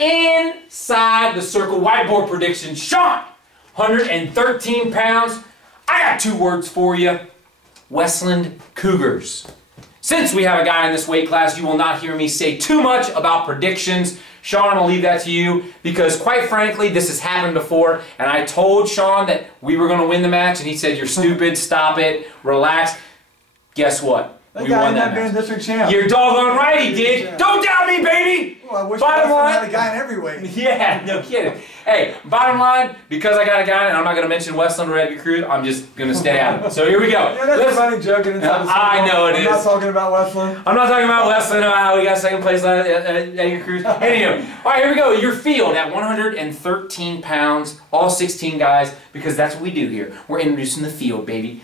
inside the circle. Whiteboard prediction. Sean, 113 pounds. I got 2 words for you. Westland Cougars. Since we have a guy in this weight class, you will not hear me say too much about predictions. Sean, I'm going to leave that to you because, quite frankly, this has happened before, and I told Sean that we were going to win the match, and he said, "You're stupid, stop it, relax." Guess what? That We guy won that ended up being match. district champ. You're doggone right he did. Don't doubt me, baby! Well, I wish Bottom I line, had a guy in every weight. yeah, no kidding. Hey, bottom line, because I got a guy, and I'm not going to mention Westland or Edgar Cruz, I'm just going to stay out of it. So here we go. Yeah, that's a funny joke inside the circle. I know it is. I'm not talking about Westland. I'm not talking about Westland or how we got second place at Edgar Cruz. Anyway, all right, here we go. Your field at 113 pounds, all 16 guys, because that's what we do here. We're introducing the field, baby.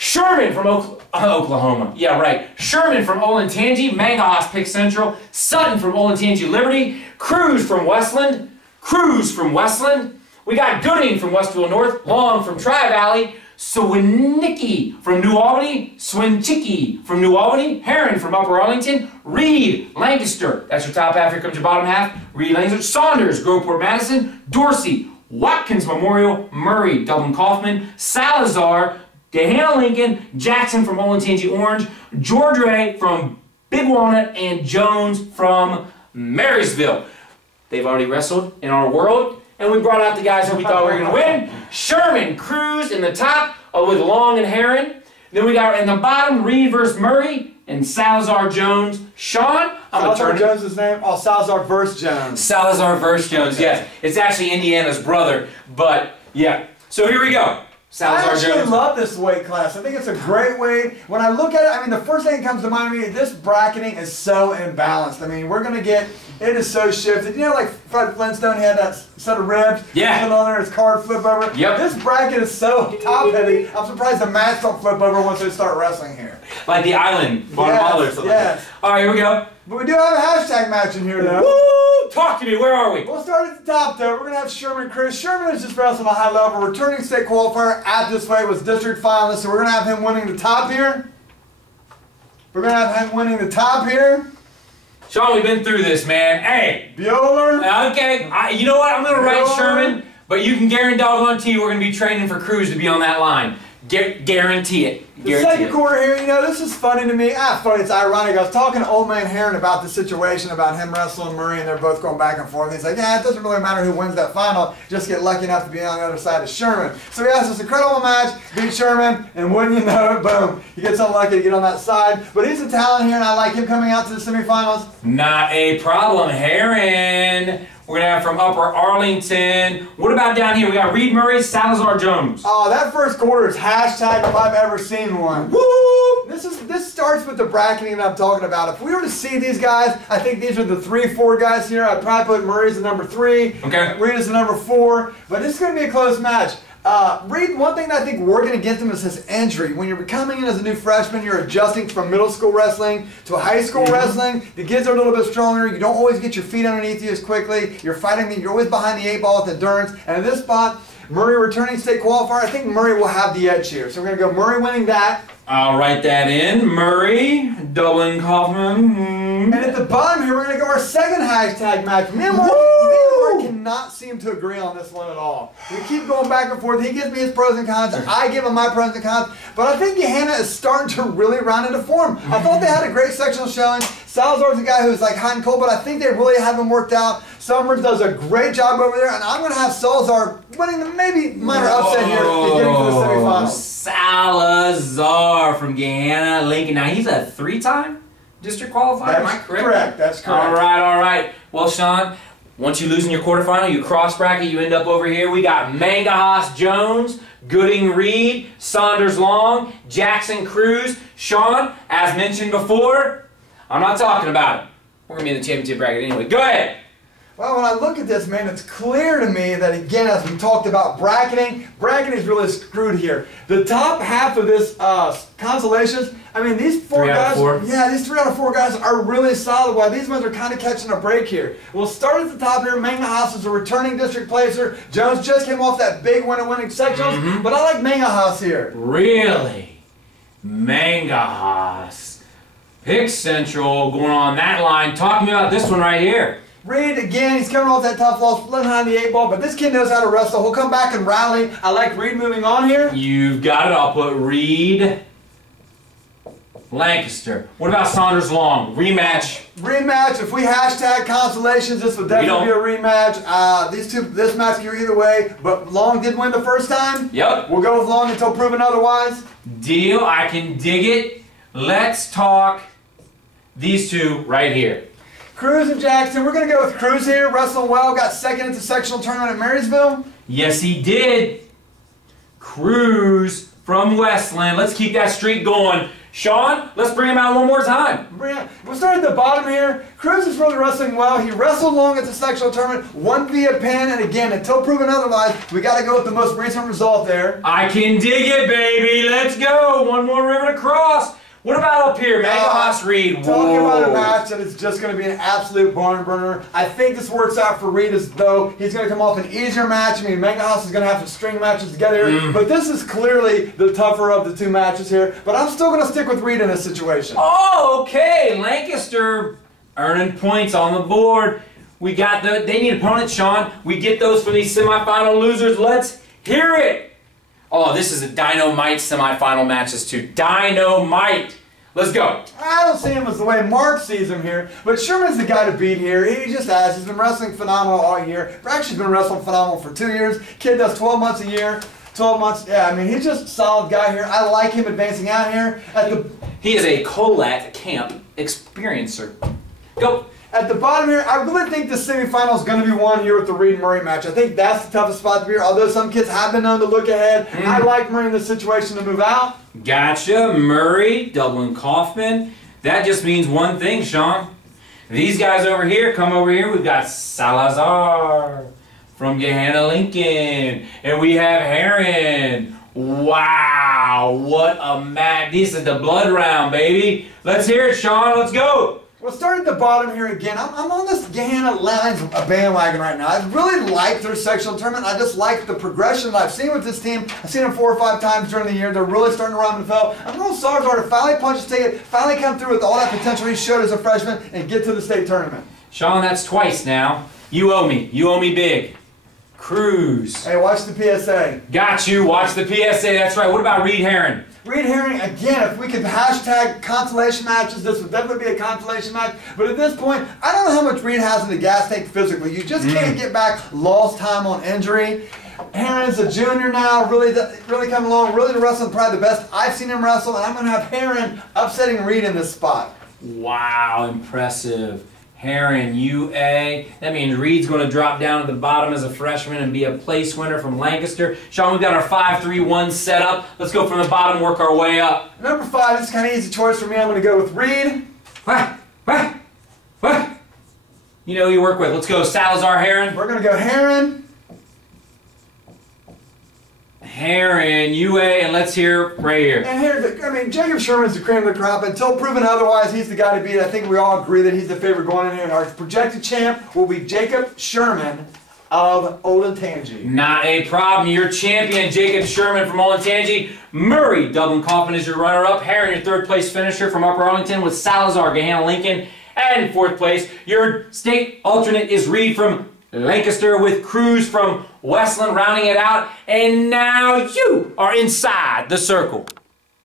Sherman from Oklahoma. Yeah, right. Sherman from Olentangy. Mangahas Pick Central. Sutton from Olentangy Liberty. Cruz from Westland. Cruz from Westland. We got Gooding from Westville North. Long from Tri-Valley. Swinicki from New Albany. Swinchicki from New Albany. Heron from Upper Arlington. Reed, Lancaster. That's your top half. Here comes your bottom half. Reed, Lancaster. Saunders, Groveport, Madison. Dorsey, Watkins Memorial. Murray, Dublin Kaufman. Salazar, Gahanna Lincoln, Jackson from Olentangy Orange, George from Big Walnut, and Jones from Marysville. They've already wrestled in our world, and we brought out the guys that we thought we were going to win. Sherman, Cruz in the top with Long and Heron. Then we got in the bottom, Reed versus Murray, and Salazar Jones. Sean, I'm going to turn Salazar Jones' name? Oh, Salazar versus Jones. Salazar versus Jones, yes. It's actually Indiana's brother, but yeah. So here we go. Salazar I actually Jones. love this weight class. I think it's a great weight. When I look at it, I mean, the first thing that comes to mind to me is this bracketing is so imbalanced. I mean, we're going to get, it is so shifted. You know, like Fred Flintstone, he had that set of ribs. Yeah. Put on there, his card flip over. Yep. This bracket is so top heavy. I'm surprised the mats don't flip over once they start wrestling here. Like the island, Guatemala or something like that. All right, here we go. But we do have a hashtag match in here, though. Woo! Talk to me. Where are we? We'll start at the top, though. We're going to have Sherman Cruz. Sherman is just wrestling a high level. Returning state qualifier at this weight was district finalist, so we're going to have him winning the top here. We're going to have him winning the top here. Sean, we've been through this, man. Hey. Bueller. Okay. You know what? I'm going to write Sherman, but you can guarantee we're going to be training for Cruz to be on that line. Guarantee it. The second quarter here, you know, this is funny to me. Funny, it's ironic. I was talking to Old Man Heron about the situation, about him wrestling Murray, and they're both going back and forth. And he's like, yeah, it doesn't really matter who wins that final. Just get lucky enough to be on the other side of Sherman. So he has this incredible match, beat Sherman, and wouldn't you know it, boom, he gets unlucky to get on that side. But he's a talent here, and I like him coming out to the semifinals. Not a problem. Heron. We're going to have from Upper Arlington. What about down here? We got Reed Murray, Salazar Jones. Oh, that first quarter is hashtag if I've ever seen one. Woo! This starts with the bracketing that I'm talking about. If we were to see these guys, I think these are the 3-4 guys here. I'd probably put Murray as the number 3. Okay. Reed as the number 4. But this is going to be a close match. Reed, one thing that I think working against him is his injury. When you're coming in as a new freshman, you're adjusting from middle school wrestling to high school wrestling. The kids are a little bit stronger. You don't always get your feet underneath you as quickly. You're fighting, you're always behind the 8 ball with endurance. And in this spot, Murray returning state qualifier, I think Murray will have the edge here. So we're going to go Murray winning that. I'll write that in. Murray, Dublin Kaufman. And at the bottom here, we're going to go our second hashtag match. Me and Mark cannot seem to agree on this one at all. We keep going back and forth. He gives me his pros and cons. I give him my pros and cons. But I think Gahanna is starting to really round into form. I thought they had a great sectional showing. Salazar's a guy who's like hot and cold, but I think they really have him worked out. Summers does a great job over there, and I'm going to have Salazar winning the maybe minor upset here and getting to the semifinals. Salazar from Gahanna Lincoln. Now, he's a 3-time district qualifier, am I correct? Correct, that's correct. All right, all right. Well, Sean, once you lose in your quarterfinal, you cross bracket, you end up over here. We got Mangahas Jones, Gooding Reed, Saunders Long, Jackson Cruz. Sean, as mentioned before, I'm not talking about it. We're going to be in the championship bracket anyway. Go ahead. Well, when I look at this, man, it's clear to me that, again, as we talked about bracketing is really screwed here. The top half of this consolations, I mean, these 4 guys, yeah, these 3 out of 4 guys are really solid, while these ones are kind of catching a break here. We'll start at the top here. Mangahas is a returning district placer. Jones just came off that big winning sectionals, but I like Mangahas here. Really? Mangahas. Pick Central going on that line. Talk to me about this one right here. Reed, again, he's coming off that tough loss, living behind the 8 ball, but this kid knows how to wrestle. He'll come back and rally. I like Reed moving on here. You've got it. I'll put Reed Lancaster. What about Saunders Long? Rematch. Rematch. If we hashtag consolations, this would definitely be a rematch. This match can go either way, but Long did win the first time. Yep. We'll go with Long until proven otherwise. Deal. I can dig it. Let's talk these two right here. Cruz and Jackson. We're going to go with Cruz here. Wrestling well. Got second into sectional tournament at Marysville. Yes, he did. Cruz from Westland. Let's keep that streak going. Sean, let's bring him out one more time. We'll start at the bottom here. Cruz is really wrestling well. He wrestled Long at the sectional tournament, won via pin, and again, until proven otherwise, we got to go with the most recent result there. I can dig it, baby. Let's go. One more river to cross. What about up here, Mangahouse Reed? Talking about a match that is just going to be an absolute barn burner. I think this works out for Reed as though he's going to come off an easier match. I mean, Mangahouse is going to have to string matches together, but this is clearly the tougher of the two matches here. But I'm still going to stick with Reed in this situation. Oh, okay. Lancaster earning points on the board. We got they need opponents, Sean. We get those for these semifinal losers. Let's hear it. Oh, this is a Dynamite semifinal matches too. Dynamite. Let's go. I don't see him as the way Mark sees him here, but Sherman's the guy to beat here. He just has. He's been wrestling phenomenal all year. Actually, he's been wrestling phenomenal for 2 years. Kid does 12 months a year. 12 months. Yeah, I mean, he's just a solid guy here. I like him advancing out here. He is a Colat camp experiencer. Go. At the bottom here, I really think the semifinal is going to be won here with the Reed Murray match. I think that's the toughest spot to be here. Although some kids have been known to look ahead, I like Murray in this situation to move out. Gotcha. Murray, Dublin Kaufman. That just means one thing, Sean. These guys over here, come over here. We've got Salazar from Gehanna Lincoln. And we have Heron. Wow, what a match. This is the blood round, baby. Let's hear it, Sean. Let's go. We'll start at the bottom here again. I'm on this Gehanna Lions bandwagon right now. I really like their sectional tournament. I just like the progression that I've seen with this team. I've seen them 4 or 5 times during the year. They're really starting to run the field. I'm going Salazar to finally punch his ticket, finally come through with all that potential he showed as a freshman, and get to the state tournament. Sean, that's twice now. You owe me. You owe me big. Cruz. Hey, watch the PSA. Got you. Watch the PSA. That's right. What about Reed Heron? Reed Herring, again, if we could hashtag consolation matches, this would definitely be a consolation match. But at this point, I don't know how much Reed has in the gas tank physically. You just can't get back lost time on injury. Heron's a junior now, really coming along, really wrestling probably the best I've seen him wrestle, and I'm going to have Heron upsetting Reed in this spot. Wow, impressive. Heron, UA. That means Reed's going to drop down to the bottom as a freshman and be a place winner from Lancaster. Sean, we've got our 5-3-1 set up. Let's go from the bottom, work our way up. Number 5, this is kind of easy choice for me. I'm going to go with Reed. What? You know who you work with. Let's go Salazar, Heron. We're going to go Heron. Heron, UA, and let's hear right here. And here, I mean, Jacob Sherman's the cream of the crop. Until proven otherwise, he's the guy to beat. I think we all agree that he's the favorite going in here. And our projected champ will be Jacob Sherman of Olentangy. Not a problem. Your champion, Jacob Sherman from Olentangy. Murray, Dublin Kaufman is your runner-up. Heron, your third place finisher from Upper Arlington with Salazar, Gehanna Lincoln. And in fourth place, your state alternate is Reed from Lancaster with Cruz from Westland rounding it out. And now you are inside the circle.